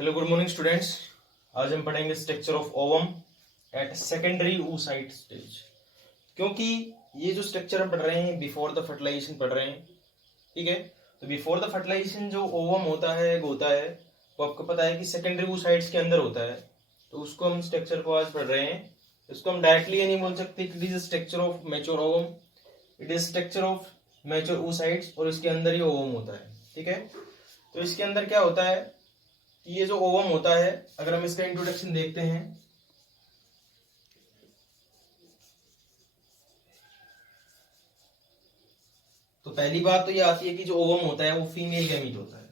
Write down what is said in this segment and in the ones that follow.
Hello good morning students. आज हम पढ़ेंगे structure of ovum at secondary oocyte stage. क्योंकि ये जो स्ट्रक्चर हम पढ़ रहे हैं बिफोर द फर्टिलाइजेशन पढ़ रहे हैं, ठीक है। तो बिफोर द फर्टिलाइजेशन जो ओवम होता है, एग होता है, वो आपको पता है कि सेकेंडरी oocytes के अंदर होता है। तो उसको हम स्ट्रक्चर को आज पढ़ रहे हैं। इसको हम डायरेक्टली ये नहीं बोल सकते कि it is structure of mature ovum, it is structure of mature oocytes, और इसके अंदर ही ओवम होता है, ठीक है। तो इसके अंदर क्या होता है कि ये जो ओवम होता है, अगर हम इसका इंट्रोडक्शन देखते हैं तो पहली बात तो ये आती है कि जो ओवम होता है वो फीमेल गैमीट होता है,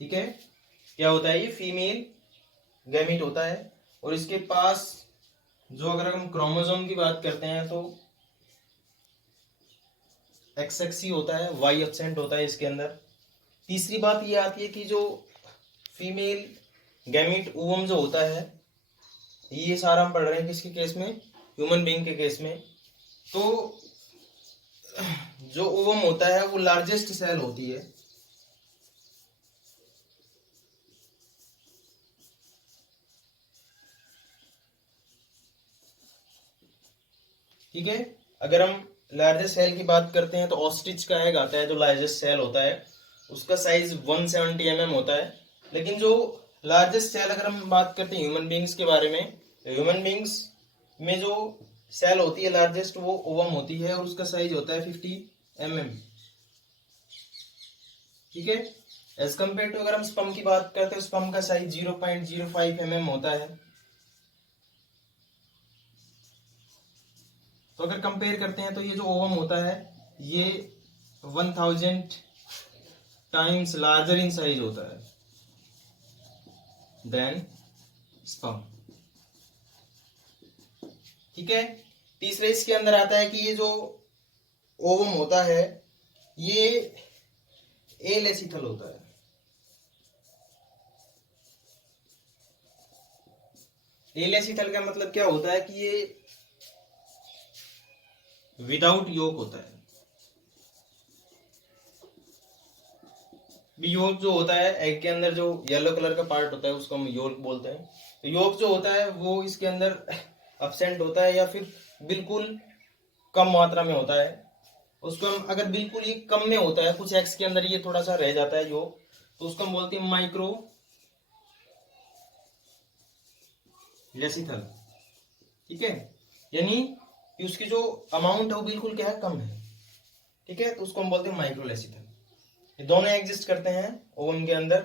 ठीक है। क्या होता है? ये फीमेल गैमीट होता है और इसके पास जो, अगर हम क्रोमोसोम की बात करते हैं तो XX ही होता है, Y एब्सेंट होता है इसके अंदर। तीसरी बात ये आती है कि जो फीमेल गैमीट ओवम जो होता है, ये सारा हम पढ़ रहे हैं किसके केस में? ह्यूमन बीइंग के केस में। तो जो ओवम होता है वो लार्जेस्ट सेल होती है, ठीक है। अगर हम लार्जेस्ट सेल की बात करते हैं तो ऑस्ट्रिच का एग आता है जो लार्जेस्ट सेल होता है, उसका साइज 170 mm होता है। लेकिन जो लार्जेस्ट सेल, अगर हम बात करते हैं ह्यूमन बीइंग्स के बारे में, ह्यूमन बीइंग्स में जो सेल होती है लार्जेस्ट वो ओवम होती है और उसका साइज होता है 50 mm, ठीक है। एज कम्पेयर टू अगर हम स्पर्म की बात करते हैं, स्पर्म का साइज 0.05 mm होता है। तो अगर कंपेयर करते हैं तो ये जो ओवम होता है ये 1000 टाइम्स लार्जर इन साइज होता है देन स्पर्म, ठीक है। तीसरे इसके अंदर आता है कि ये जो ओवम होता है ये एलेसिथल होता है। एलेसिथल का मतलब क्या होता है कि ये विदाउट योक होता है। योक जो होता है एग के अंदर, जो येलो कलर का पार्ट होता है उसको हम योक बोलते हैं। तो योक जो होता है वो इसके अंदर अब्सेंट होता है या फिर बिल्कुल कम मात्रा में होता है। उसको हम, अगर बिल्कुल ही कम में होता है, कुछ एग्स के अंदर ये थोड़ा सा रह जाता है योक, तो उसको हम बोलते हैं माइक्रो लेसिथल, ठीक है। यानी कि उसकी जो अमाउंट है वो बिल्कुल क्या है, कम है, ठीक है। तो उसको हम बोलते हैं माइक्रोलेसिथल। ये दोनों एग्जिस्ट करते हैं ओवम के अंदर।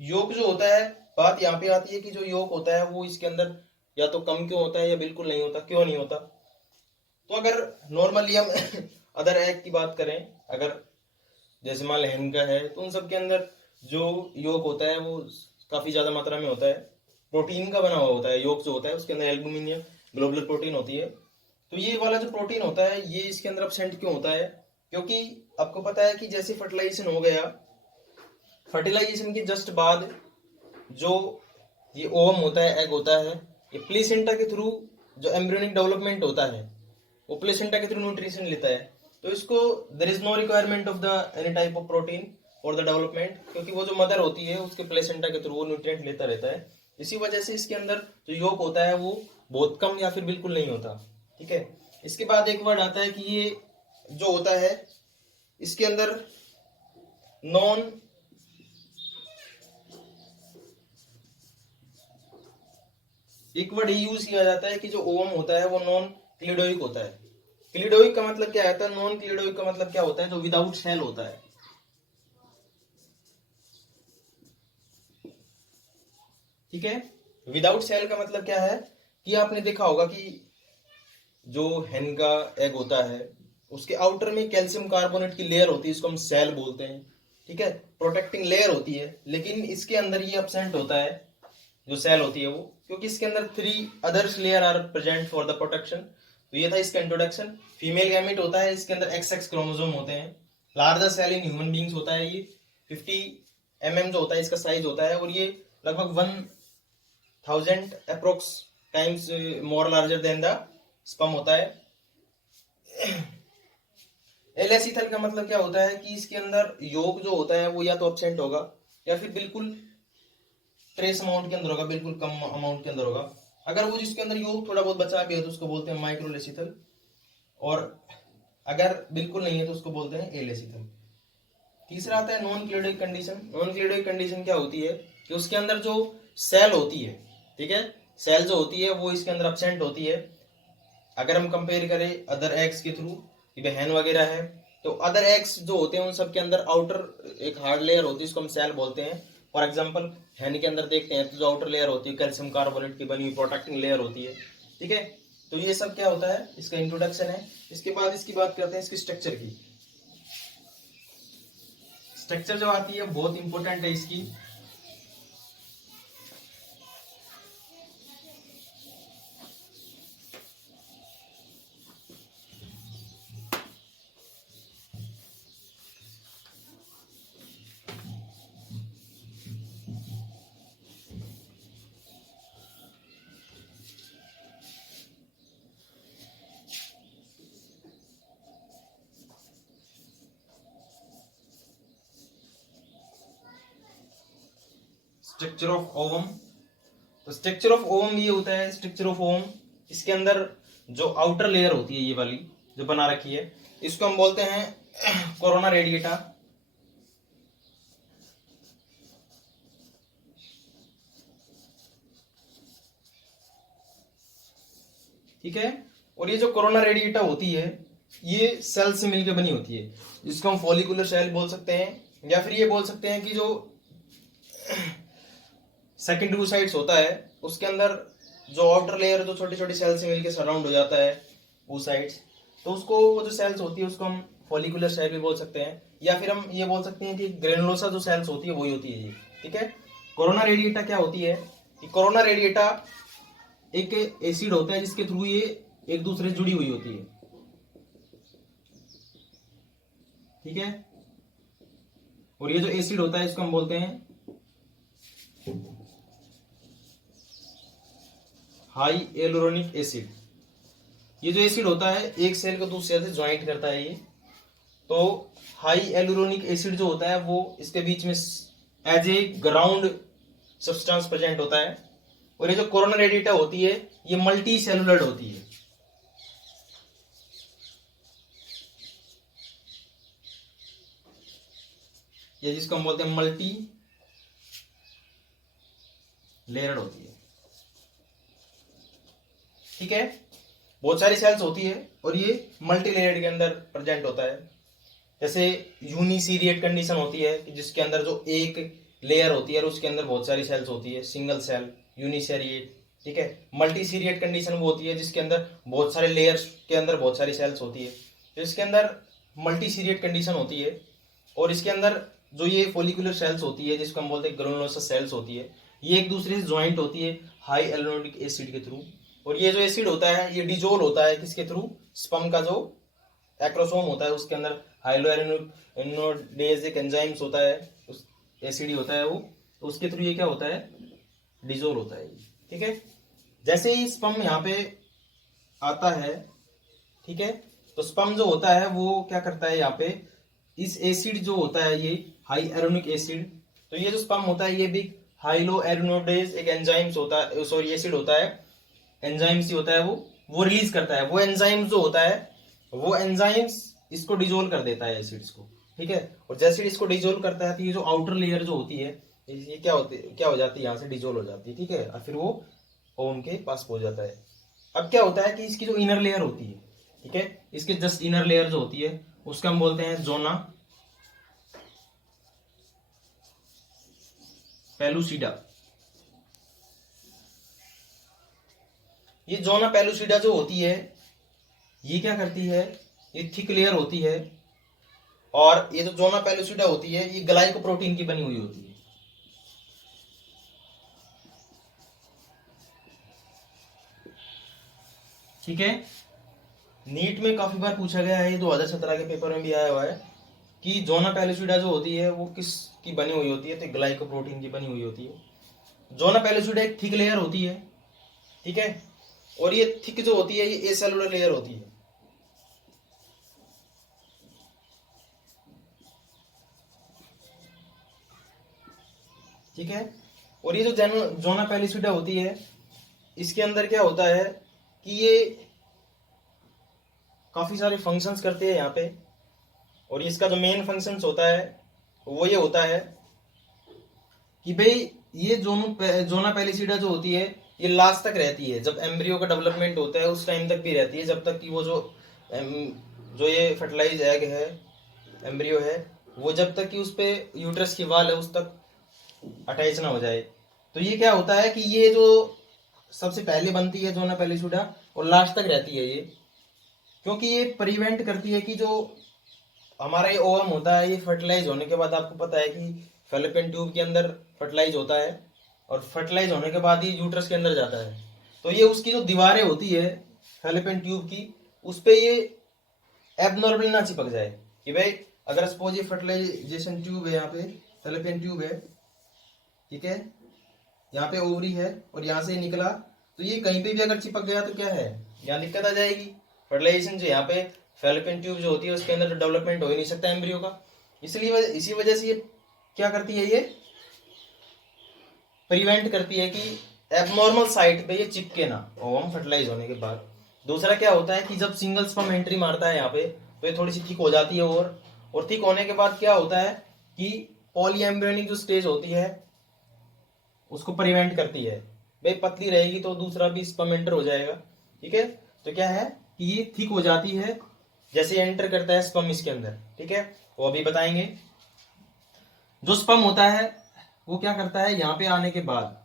योग जो होता है, बात यहाँ पे आती है कि जो योग होता है वो इसके अंदर या तो कम क्यों होता है या बिल्कुल नहीं होता, क्यों नहीं होता। तो अगर नॉर्मली हम अदर एग की बात करें, अगर जैसे मान लें का है, तो उन सब के अंदर जो योग होता है वो काफी ज्यादा मात्रा में होता है, प्रोटीन का बना हुआ होता है। योग जो होता है उसके अंदर एल्बुमिनियम ग्लोबुलर प्रोटीन होती है। तो ये वाला जो प्रोटीन होता है ये इसके अंदर एब्सेंट क्यों होता है? क्योंकि आपको पता है कि जैसे फर्टिलाइजेशन हो गया, फर्टिलाइजेशन के जस्ट बाद जो ये ओवम होता है, एग होता है, ये प्लेसेंटा के थ्रू जो एम्ब्रियोनिक डेवलपमेंट होता है वो प्लेसेंटा के थ्रू न्यूट्रिशन लेता है। तो इसको there is no requirement of the any type of protein for the development, क्योंकि वो जो मदर होती है उसके प्लेसेंटा के थ्रू वो न्यूट्रिएंट लेता रहता है। इसी वजह से इसके अंदर जो योग होता है वो बहुत कम या फिर बिल्कुल नहीं होता, ठीक है। इसके बाद एक वर्ड आता है कि ये जो होता है इसके अंदर नॉन एक वर्ड यूज किया जाता है कि जो ओवम होता है वो नॉन क्लिडोइक होता है। क्लिडोइक का मतलब क्या होता है? नॉन क्लिडोइक का मतलब क्या होता है? जो विदाउट सेल होता है, ठीक है। विदाउट सेल का मतलब क्या है कि आपने देखा होगा कि जो हेन का एग होता है उसके आउटर में कैल्शियम कार्बोनेट की लेयर होती है, इसको हम सेल बोलते हैं, ठीक है। प्रोटेक्टिंग लेयर होती है, लेकिन इसके अंदर ये एब्सेंट होता है जो सेल होती है वो, क्योंकि इसके अंदर 3 others layer are present for the protection. तो ये था इसका इंट्रोडक्शन। फीमेल गैमेट होता है, इसके अंदर XX क्रोमोसोम होते हैं। Larger cell in human beings होता है, ये 50 mm जो होता है इसका साइज होता है, और ये लगभग 1000 approx times more larger than the sperm होता है। एलेसिथल का मतलब क्या होता है कि इसके अंदर योग जो होता है वो या तो एब्सेंट होगा या फिर बिल्कुल ट्रेस अमाउंट के अंदर होगा, बिल्कुल कम अमाउंट के अंदर होगा। अगर वो जिसके अंदर योग थोड़ा बहुत बचा भी है तो उसको बोलते हैं माइक्रोलेसिथल, और अगर बिल्कुल नहीं है तो उसको बोलते हैं एलेसिथल। तीसरा आता है नॉन क्लियोडिक कंडीशन। नॉन क्लियोडिक कंडीशन क्या होती है कि उसके अंदर जो सेल होती है, ठीक है, सेल जो होती है वो इसके अंदर एब्सेंट होती है। अगर हम कंपेयर करें अदर एग्स के थ्रू, हैन वगैरह है, तो अदर एग्स जो होते हैं उन सब के अंदर आउटर एक हार्ड लेयर होती है, इसको हम सेल बोलते हैं। फॉर एग्जांपल हैन के अंदर देखते हैं तो जो आउटर लेयर होती है कैल्शियम कार्बोनेट की बनी हुई प्रोटेक्टिंग लेयर होती है, ठीक है। तो ये सब क्या होता है, इसका इंट्रोडक्शन है। इसके बाद इसकी बात करते हैं इसकी स्ट्रक्चर की। स्ट्रक्चर जो आती है बहुत इंपॉर्टेंट है इसकी। Structure of ovum. तो स्ट्रक्चर ऑफ ओवम ये होता है, स्ट्रक्चर ऑफ ओवम, इसके अंदर जो आउटर लेयर होती है ये वाली जो बना रखी है, इसको हम बोलते हैं कोरोना रेडिएटा, ठीक है। और ये जो कोरोना रेडिएटा होती है ये सेल से मिलकर बनी होती है, जिसको हम फॉलिकुलर सेल बोल सकते हैं, या फिर ये बोल सकते हैं कि जो सेकेंडरी oocytes होता है उसके अंदर जो आउटर लेयर जो छोटी छोटी सेल से मिलकर सराउंड हो जाता है oocytes, तो उसको वो जो सेल्स होती है उसको हम फॉलिकुलर सेल भी बोल सकते हैं, या फिर हम ये बोल सकते हैं कि ग्रेनुलोसा जो सेल्स होती है वही होती है ये, ठीक है। कोरोना रेडिएटा क्या होती है कि कोरोना रेडिएटा एक एसिड होता है जिसके थ्रू ये एक दूसरे से जुड़ी हुई होती है, ठीक है। और ये जो एसिड होता है इसको हम बोलते हैं हाई एलुरोनिक एसिड। ये जो एसिड होता है एक सेल को दूसरे सेल से ज्वाइंट करता है ये। तो हाई एलुरोनिक एसिड जो होता है वो इसके बीच में as a ground substance present होता है। और ये जो कोरोना रेडिएटा होती है ये मल्टी सेलुलर होती है, ये जिसको हम बोलते हैं मल्टी लेयर्ड होती है, ठीक है। बहुत सारी सेल्स होती है और ये मल्टी लेयर्ड के अंदर प्रेजेंट होता है। जैसे यूनिसीरिएट कंडीशन होती है जिसके अंदर जो एक लेयर होती है और उसके अंदर बहुत सारी सेल्स होती है, सिंगल सेल यूनिसेरिएट, ठीक है। मल्टी सीरिएट कंडीशन वो होती है जिसके अंदर बहुत सारे लेयर्स के अंदर बहुत सारी सेल्स होती है, तो इसके अंदर मल्टी सीरिएट कंडीशन होती है। और इसके अंदर जो ये फॉलिकुलर सेल्स होती है जिसको हम बोलते हैं ग्रेनुलोसस सेल्स होती है, ये एक दूसरे से ज्वाइंट होती है हाई एलुरोनिक एसिड के थ्रू। और ये जो एसिड होता है ये डिजोल्व होता है किसके थ्रू, स्पर्म का जो एक्रोसोम होता है उसके अंदर हाइलोएरिनोडेज एक एंजाइम्स होता है, उस एसिड ही होता है वो, तो उसके थ्रू ये क्या होता है, डिजोल्व होता है, ठीक है। जैसे ही स्पर्म यहाँ पे आता है, ठीक है, तो स्पर्म जो होता है वो क्या करता है, यहाँ पे इस एसिड जो होता है ये हाई एरोनिक एसिड, तो ये जो स्पर्म होता है ये भी हाइलो एरोनोडेज एक एंजाइम्स होता है, सॉरी एसिड होता है, एंजाइम्स ही होता है वो रिलीज करता है। वो एंजाइम्स जो होता है वो एंजाइम्स इसको डिजोल्व कर देता है एसिड्स को, ठीक है। और जैसे इसको डिजोल्व करता है तो ये जो आउटर लेयर जो होती है ये क्या हो जाती है, यहाँ से डिजोल्व हो जाती है, ठीक है। और फिर वो ओवम के पास पहुंच जाता है। अब क्या होता है कि इसकी जो इनर लेयर होती है, ठीक है, इसके जस्ट इनर लेयर जो होती है उसका हम बोलते हैं जोना पेलुसिडा। ये जोना पेलुसिडा जो होती है ये क्या करती है, ये थिक लेयर होती है, और ये जो जोना पेलुसिडा होती है ये ग्लाइकोप्रोटीन की बनी हुई होती है, ठीक है। नीट में काफी बार पूछा गया है, ये 2017 के पेपर में भी आया हुआ है कि जोना पेलुसिडा जो होती है वो किस की बनी हुई होती है, तो ग्लाइकोप्रोटीन की बनी हुई होती है। जोना पेलुसिडा एक थिक लेयर होती है, ठीक है, और ये थिक जो होती है ये एसेलुलर लेयर होती है, ठीक है। और ये जो जोना पेलिसिडा होती है, इसके अंदर क्या होता है कि ये काफी सारे फंक्शंस करती है यहाँ पे। और इसका जो मेन फंक्शंस होता है वो ये होता है कि भाई ये जोना पेलिसिडा जो होती है ये लास्ट तक रहती है, जब एम्ब्रियो का डेवलपमेंट होता है उस टाइम तक भी रहती है, जब तक कि वो जो ये फर्टिलाइज एग है, एम्ब्रियो है, वो जब तक कि उस पे यूट्रस की वाल है उस तक अटैच ना हो जाए। तो ये क्या होता है कि ये जो सबसे पहले बनती है जोना पेलिसिडा और लास्ट तक रहती है ये, क्योंकि ये प्रिवेंट करती है कि जो हमारा ये ओवम होता है ये फर्टिलाइज होने के बाद, आपको पता है कि फैलोपियन ट्यूब के अंदर फर्टिलाइज होता है और फर्टिलाइज होने के बाद ही यूट्रस के अंदर जाता है। तो ये उसकी जो दीवारें होती है फैलोपियन ट्यूब की, उस पे ये एबनॉर्मल ना चिपक जाए कि भाई अगर सपोज ये फर्टिलाइजेशन ट्यूब है, यहाँ पे फैलोपियन ट्यूब है, ठीक है, यहाँ पे ओवरी है और यहाँ से निकला, तो ये कहीं पे भी अगर चिपक गया तो क्या है, यहाँ दिक्कत आ जाएगी। फर्टिलाइजेशन जो यहाँ पे फैलोपियन ट्यूब जो होती है उसके अंदर तो डेवलपमेंट हो ही नहीं सकता एम्ब्रियो का, इसलिए इसी वजह से ये क्या करती है, ये प्रिवेंट करती है कि एबनॉर्मल साइट पे ये चिपके ना ओवम फर्टिलाइज होने के बाद। दूसरा क्या होता है कि जब सिंगल स्पर्म एंट्री मारता है यहाँ पे तो ये थोड़ी सी थिक हो जाती है, और थिक होने के बाद क्या होता है कि पॉलीएम्ब्रियोनिक जो स्टेज होती है उसको प्रिवेंट करती है। भाई पतली रहेगी तो दूसरा भी स्पर्म एंटर हो जाएगा, ठीक है। तो क्या है कि ये थिक हो जाती है जैसे एंटर करता है स्पर्म इसके अंदर, ठीक है, वो अभी बताएंगे। जो स्पर्म होता है वो क्या करता है, यहाँ पे आने के बाद,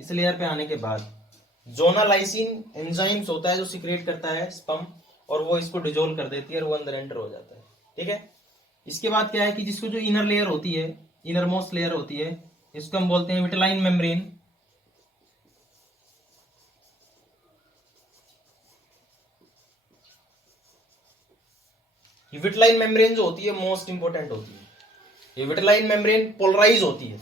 इस लेयर पे आने के बाद जोना लाइसिन एंजाइम्स होता है जो सिक्रेट करता है स्पर्म, और वो इसको डिजोल्व कर देती है और वो अंदर एंटर हो जाता है, ठीक है। इसके बाद क्या है कि जिसको जो इनर लेयर होती है, इनर मोस्ट लेयर होती है, इसको हम बोलते हैं विटेलाइन मेम्ब्रेन। ये विटेलाइन मेम्ब्रेन जो होती है मोस्ट इंपोर्टेंट होती है। ये विटेलाइन मेम्ब्रेन पोलराइज होती है,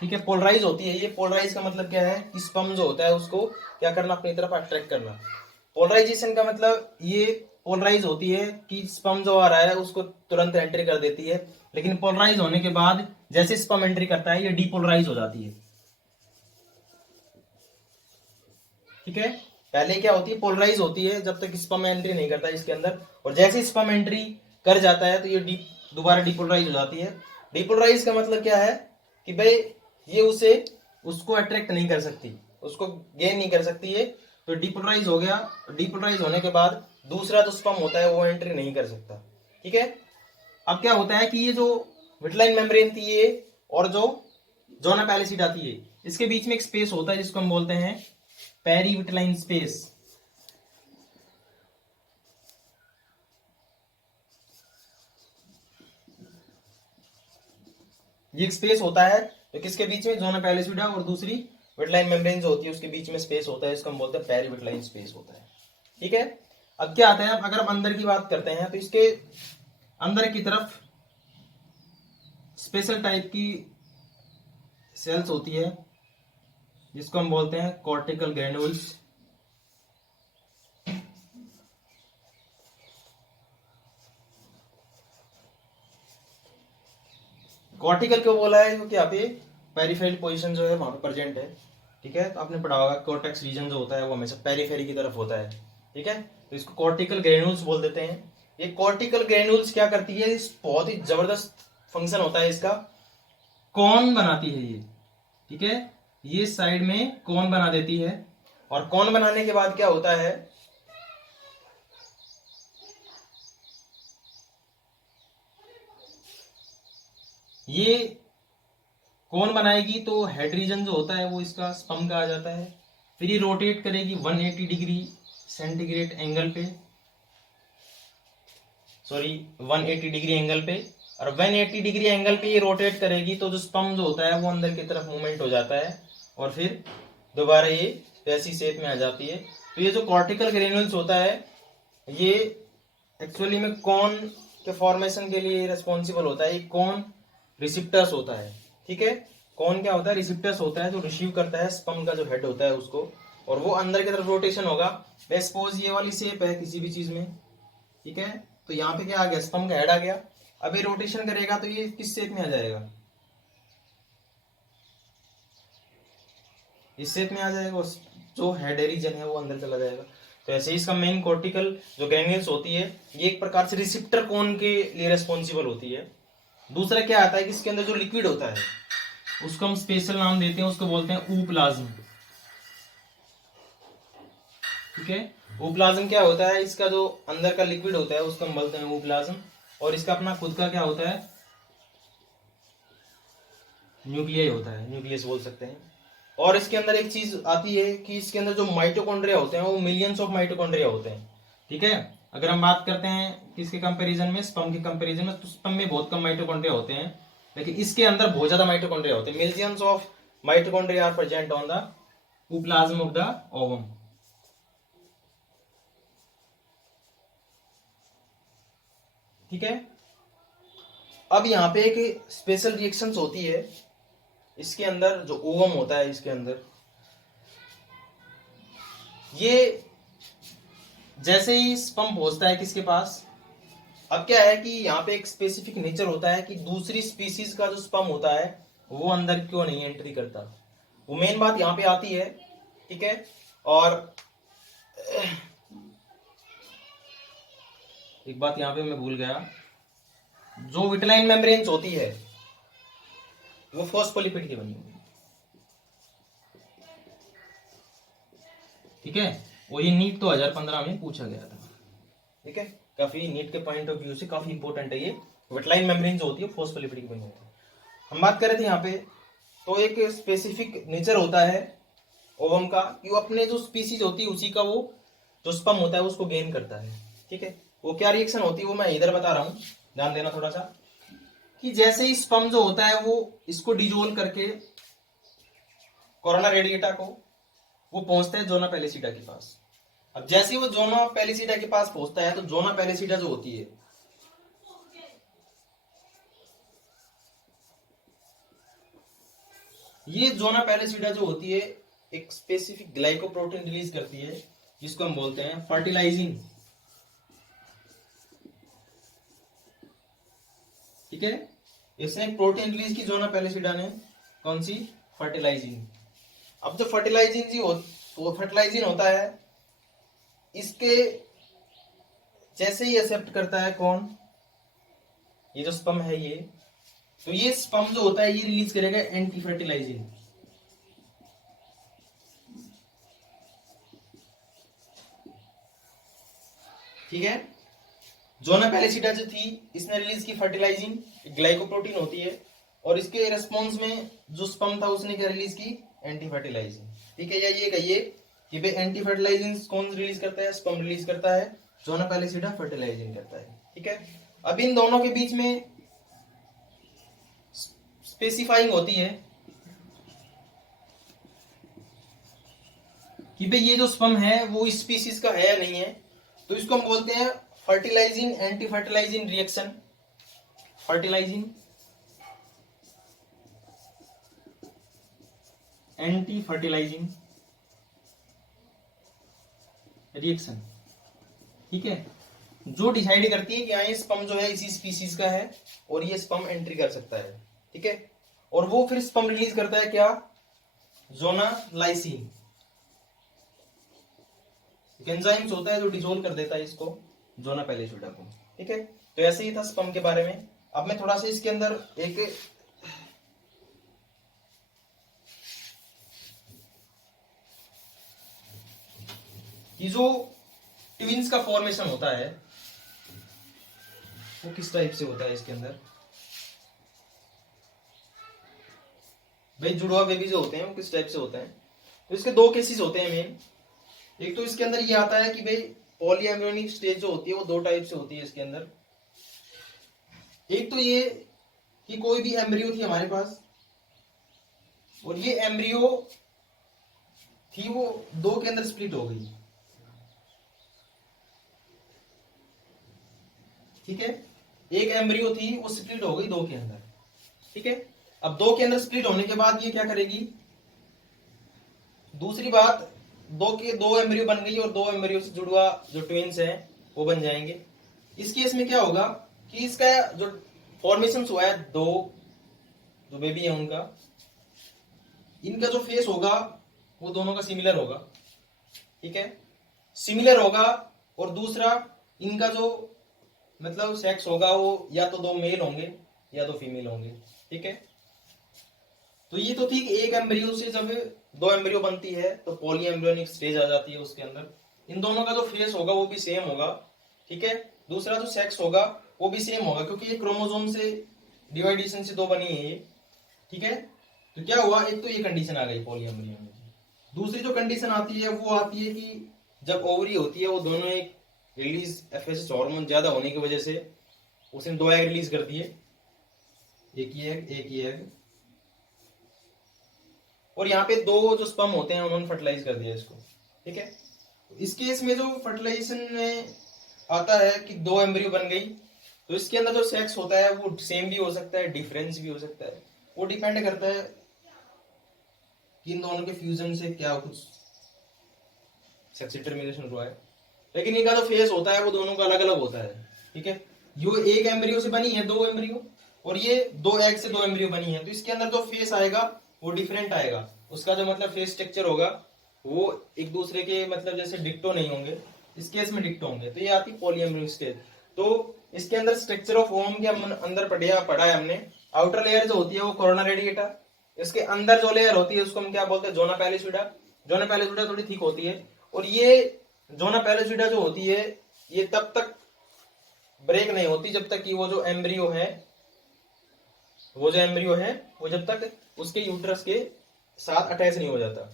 ठीक है, पोलराइज होती है। ये पोलराइज का मतलब क्या है कि स्पर्म जो होता है उसको क्या करना, अपनी तरफ अट्रैक्ट करना। पोलराइजेशन का मतलब ये पोलराइज होती है कि स्पर्म जो आ रहा है उसको तुरंत एंट्री कर देती है, लेकिन पोलराइज होने के बाद जैसे स्पर्म एंट्री करता है ये डीपोलराइज हो जाती है, ठीक है। पहले क्या होती है, पोलराइज होती है जब तक स्पर्म एंट्री नहीं करता इसके अंदर, और जैसे स्पर्म एंट्री कर जाता है तो ये दोबारा डीपोलराइज हो जाती है। डीपोलराइज का मतलब क्या है कि भाई ये उसको अट्रैक्ट नहीं कर सकती, उसको गेन नहीं कर सकती है, तो डीपोलराइज हो गया। डीपोलराइज होने के बाद दूसरा जो स्पर्म होता है वो एंट्री नहीं कर सकता, ठीक है। अब क्या होता है कि ये जो विटेलाइन मेम्ब्रेन थी ये और जो जोना पेलिसिडा थी ये, इसके बीच में एक स्पेस होता है जिसको हम बोलते हैं पेरीविटेलाइन स्पेस। ये एक स्पेस होता है तो किसके बीच में, जोना पेलिसिडा और दूसरी विटेलाइन मेम्ब्रेन जो होती है उसके बीच में स्पेस होता है, इसको हम बोलते हैं पेरीविटेलाइन स्पेस होता है, ठीक है। अब क्या आता है, अगर हम अंदर की बात करते हैं तो इसके अंदर की तरफ स्पेशल टाइप की सेल्स होती है जिसको हम बोलते हैं कॉर्टिकल ग्रेन्यूल्स। कॉर्टिकल क्यों बोला है, क्योंकि यहाँ पे पेरिफेरल पोजीशन जो है वहां पे प्रेजेंट है, ठीक है। तो आपने पढ़ा होगा कॉर्टेक्स रीजन जो होता है वो हमेशा पेरिफेरी की तरफ होता है, ठीक है। तो इसको कॉर्टिकल ग्रेन्यूल्स बोल देते हैं। ये कॉर्टिकल ग्रेन्यूल्स क्या करती है, इस बहुत ही जबरदस्त फंक्शन होता है इसका, कॉन बनाती है ये, ठीक है। ये साइड में कॉन बना देती है, और कॉन बनाने के बाद क्या होता है, ये कौन बनाएगी तो हेड रीजन जो होता है वो इसका स्पर्म का आ जाता है। फिर ये रोटेट करेगी 180 डिग्री सेंटीग्रेड एंगल पे, सॉरी 180 डिग्री एंगल पे, और 180 डिग्री एंगल पे ये रोटेट करेगी तो जो स्पर्म जो होता है वो अंदर की तरफ मूवमेंट हो जाता है और फिर दोबारा ये वैसी शेप में आ जाती है। तो ये जो कॉर्टिकल ग्रेन्यूल्स होता है ये एक्चुअली में कौन के फॉर्मेशन के लिए रिस्पॉन्सिबल होता है, ये कौन रिसिप्टर्स होता है, ठीक है। कौन क्या होता है, रिसिप्टर्स होता है जो रिसीव करता है स्पर्म का जो हेड होता है उसको, और वो अंदर की तरफ रोटेशन होगा। सपोज ये वाली शेप है किसी भी चीज में, ठीक है, तो यहाँ पे क्या आ गया, स्पर्म का हेड आ गया। अब ये रोटेशन करेगा तो ये किस शेप में आ जाएगा, इस शेप में आ जाएगा, जो हेड रीजन है वो अंदर चला जाएगा। तो ऐसे ही इसका मेन कॉर्टिकल जो ग्रेन्यूल्स होती है, ये एक प्रकार से रिसेप्टर कोन के लिए रेस्पॉन्सिबल होती है। दूसरा क्या आता है कि इसके अंदर जो लिक्विड होता है उसको हम स्पेशल नाम देते हैं, उसको बोलते हैं ऊप्लाज्म। ठीक है, ऊप्लाज्म क्या होता है, इसका जो अंदर का लिक्विड होता है उसको हम बोलते हैं ऊप्लाज्म, और इसका अपना खुद का क्या होता है, न्यूक्लियस होता है, न्यूक्लियस बोल सकते हैं। और इसके अंदर एक चीज आती है कि इसके अंदर जो माइटोकॉन्ड्रिया होते हैं वो मिलियंस ऑफ माइटोकॉन्ड्रिया होते हैं। ठीक है, अगर हम बात करते हैं किसके कंपैरिजन में, स्पर्म के कंपैरिजन में, तो स्पर्म में बहुत कम माइटोकॉन्ड्रिया होते हैं, लेकिन इसके अंदर बहुत ज्यादा माइटोकॉन्ड्रिया होते हैं। Millions of mitochondria are present on the ooplasm of the ovum. ठीक है, अब यहाँ पे एक स्पेशल रिएक्शंस होती है इसके अंदर, जो ओवम होता है इसके अंदर, ये जैसे ही स्पर्म पहुंचता है किसके पास, अब क्या है कि यहाँ पे एक स्पेसिफिक नेचर होता है कि दूसरी स्पीसीज का जो स्पर्म होता है वो अंदर क्यों नहीं एंट्री करता, वो मेन बात यहाँ पे आती है। ठीक है, और एक बात यहाँ पे मैं भूल गया, जो विटलाइन मेम्ब्रेन्स होती है वो फॉस्फोलिपिड की बनी हुई। ठीक है, और ये नीट 2015 में पूछा गया था। ठीक है, काफी नीट के पॉइंट ऑफ व्यू से काफी इंपॉर्टेंट है ये, विटलाइन मेम्ब्रेन जो होती है फॉस्फोलिपिड की बनी होती है। हम बात कर रहे थे यहाँ पे, तो एक स्पेसिफिक नेचर होता है ओवम का कि वो अपने जो स्पीसीज होती है उसी का वो जो स्पर्म होता है उसको गेन करता है। ठीक है, वो क्या रिएक्शन होती है वो मैं इधर बता रहा हूँ, ध्यान देना थोड़ा सा, कि जैसे ही स्पर्म जो होता है वो इसको डिजोल्व करके कोरोना रेडिएटा को वो पहुंचता है जोना पेलिसिडा के पास। अब जैसे ही वो जोना पेलिसिडा के पास पहुंचता है तो जोना पेलिसिडा जो होती है, ये जोना पेलिसिडा जो होती है एक स्पेसिफिक ग्लाइकोप्रोटीन रिलीज करती है जिसको हम बोलते हैं फर्टिलाइजिंग। ठीक है, इसने एक प्रोटीन रिलीज की जोना पेलिसिडा ने, कौन सी, फर्टिलाइजिंग। अब जो फर्टिलाइजिंग जी वो फर्टिलाइजिंग होता है, इसके जैसे ही एक्सेप्ट करता है कौन, ये जो स्पर्म है ये, तो ये स्पर्म जो होता है ये रिलीज करेगा एंटी फर्टिलाइजिंग। ठीक है, जोना पेलिसिडा जो थी इसने रिलीज की फर्टिलाइजिंग, ग्लाइकोप्रोटीन होती है, और इसके रेस्पॉन्स में जो स्पर्म था उसने क्या रिलीज की, एंटी फर्टिलाइजिंग। ठीक है, या ये कहिए कि भाई एंटी फर्टिलाइजिंग कौन रिलीज करता है, स्पर्म रिलीज करता है, जोना पेलिसिडा फर्टिलाइजिंग करता है। ठीक है, अब इन दोनों के बीच में स्पेसिफाइंग होती है कि भाई ये जो स्पर्म है वो इस स्पीसीज का है या नहीं है, तो इसको हम बोलते हैं fertilising anti fertilising reaction. Fertilising anti fertilising reaction. ठीक है, जो डिसाइड करती है कि हाँ ये स्पर्म जो है इसी स्पीसीज का है और ये स्पर्म एंट्री कर सकता है। ठीक है, और वो फिर स्पर्म रिलीज करता है क्या, जोना लाइसिन, एंजाइम्स होता है जो डिसोल्व कर देता है इसको, जोना पेलिसिडा को। ठीक है, तो ऐसे ही था स्पर्म के बारे में। अब मैं थोड़ा सा इसके अंदर एक ये जो ट्विंस का फॉर्मेशन होता है वो किस टाइप से होता है इसके अंदर, भाई जुड़वा बेबी जो होते हैं वो किस टाइप से होते हैं, तो इसके दो केसेस होते हैं मेन। एक तो इसके अंदर ये आता है कि भाई पॉलीएम्ब्रियोनिक स्टेज जो होती है वो दो टाइप से होती है इसके अंदर। एक तो ये कि कोई भी एम्ब्रियो थी हमारे पास और ये एम्ब्रियो थी वो दो के अंदर स्प्लिट हो गई। ठीक है, एक एम्ब्रियो थी वो स्प्लिट हो गई दो के अंदर। ठीक है, अब दो के अंदर स्प्लिट होने के बाद ये क्या करेगी, दूसरी बात, दो एम्ब्रियो बन गई और दो एम्ब्रियो से जुड़वा जो ट्विंस हैं वो बन जाएंगे। इस केस में क्या होगा कि इसका जो फॉर्मेशन हुआ है, दो जो बेबी है उनका, इनका जो फेस होगा वो दोनों का सिमिलर होगा, ठीक है, सिमिलर होगा। और दूसरा, इनका जो मतलब सेक्स होगा वो या तो दो मेल होंगे या तो फीमेल होंगे, ठीक है। तो ये तो ठीक, एक एम्ब्रियो से जब दो एम्ब्रियो बनती है तो पॉली एम्ब्रियोनिक स्टेज आ जाती है उसके अंदर। इन दोनों का जो फेस होगा वो भी सेम होगा, ठीक है। दूसरा जो सेक्स होगा वो भी सेम होगा, क्योंकि ये क्रोमोसोम से डिवाइडेशन से दो बनी है ये, ठीक है। तो क्या हुआ, एक तो ये कंडीशन आ गई पॉली एम्ब्रियो में। दूसरी जो कंडीशन आती है वो आती है कि जब ओवरी होती है वो दोनों एक रिलीज एफएसएच हार्मोन ज्यादा होने की वजह से उसने दो एग रिलीज कर दिए, एक ही एग, और यहाँ पे दो जो स्पर्म होते हैं उन्होंने फर्टिलाइज कर दिया इसको, ठीक है। इस केस में जो फर्टिलाइजेशन में आता है कि दो एम्ब्रियो बन गई, तो इसके अंदर जो सेक्स होता है वो सेम भी हो सकता है, डिफरेंस भी हो सकता है। वो डिपेंड करता है कि इन दोनों के फ्यूजन से क्या कुछ सेक्स डिटरमिनेशन हुआ है। लेकिन इनका जो फेस होता है वो दोनों का अलग अलग होता है, ठीक है। यो एक एम्ब्रियो से बनी है दो एम्ब्रियो, और ये दो एग से दो एम्ब्रियो बनी है, तो इसके अंदर जो फेस आएगा वो डिफरेंट आएगा। उसका जो मतलब फेस स्ट्रक्चर होगा वो एक दूसरे के मतलब जैसे डिक्टो नहीं होंगे, इस केस में डिक्टो होंगे। तो ये आती पॉलीएम्ब्रियो स्टेज। तो इसके अंदर स्ट्रक्चर ऑफ ओम के अंदर पढ़ा है हमने। आउटर लेयर जो होती है वो कोरोना रेडिएटा, इसके अंदर जो लेयर होती है उसको हम क्या बोलते हैं, जोना पैलिस्यूडा। जोना पैलिस्यूडा थोड़ी थिक होती है, और ये जोना पैलिस्यूडा जो होती है ये तब तक ब्रेक नहीं होती जब तक कि वो जो एम्ब्रियो है वो जब तक उसके यूट्रस के साथ अटैच नहीं हो जाता।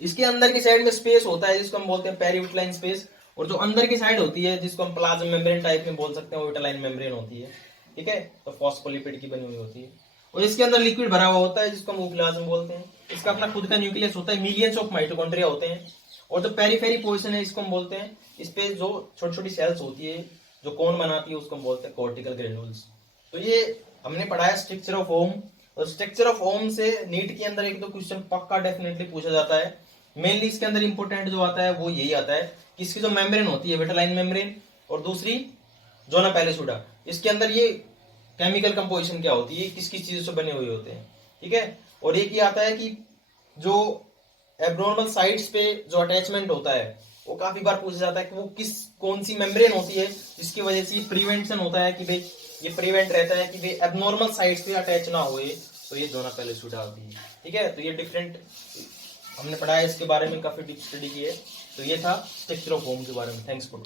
इसके अंदर की साइड में स्पेस होता है जिसको हम बोलते हैं पेरीविटलाइन स्पेस, और जो अंदर की साइड होती है जिसको हम प्लाज्मा मेम्ब्रेन टाइप में बोल सकते हैं वो विटलाइन मेम्ब्रेन होती है, ठीक है। तो फॉस्फोलिपिड की बनी हुई होती है, और इसके अंदर लिक्विड भरा हुआ होता है जिसको हम ओप्लाज्म बोलते हैं। इसका अपना खुद का न्यूक्लियस होता है, मिलियंस ऑफ माइटोकॉन्ड्रिया होते हैं, और जो पेरीफेरी पोर्शन है इसको हम बोलते हैं, इस पे जो छोटी छोटी सेल्स होती है जो कोन बनाती है उसको हम बोलते हैं कॉर्टिकल ग्रेन्यूल्स। तो ये हमने पढ़ा है स्ट्रक्चर ऑफ ओम, और स्ट्रक्चर ऑफ ओम से नीट के अंदर एक दो क्वेश्चन पक्का डेफिनेटली पूछा जाता है। मेनली इसके अंदर इंपोर्टेंट जो आता है वो यही आता है कि इसकी जो मेम्ब्रेन होती है विटलाइन मेम्ब्रेन, और दूसरी जोना पैलिस्यूडा, इसके अंदर ये केमिकल कंपोजिशन क्या होती है, किस किस चीजों से बने हुए होते हैं, ठीक है। और एक ही आता है कि जो एब्नॉर्मल साइट्स पे जो अटैचमेंट होता है वो काफी बार पूछा जाता है कि वो कौन सी मेम्ब्रेन होती है जिसकी वजह से प्रिवेंशन होता है कि भाई ये प्रिवेंट रहता है कि भाई एब्नॉर्मल साइट्स पे अटैच ना होए, तो ये जोना पैलिस्यूडा होती है, ठीक है। तो ये डिफरेंट हमने पढ़ा है, इसके बारे में काफी डीप स्टडी की है। तो ये था स्ट्रक्चर ऑफ ओम के बारे में। Thanks for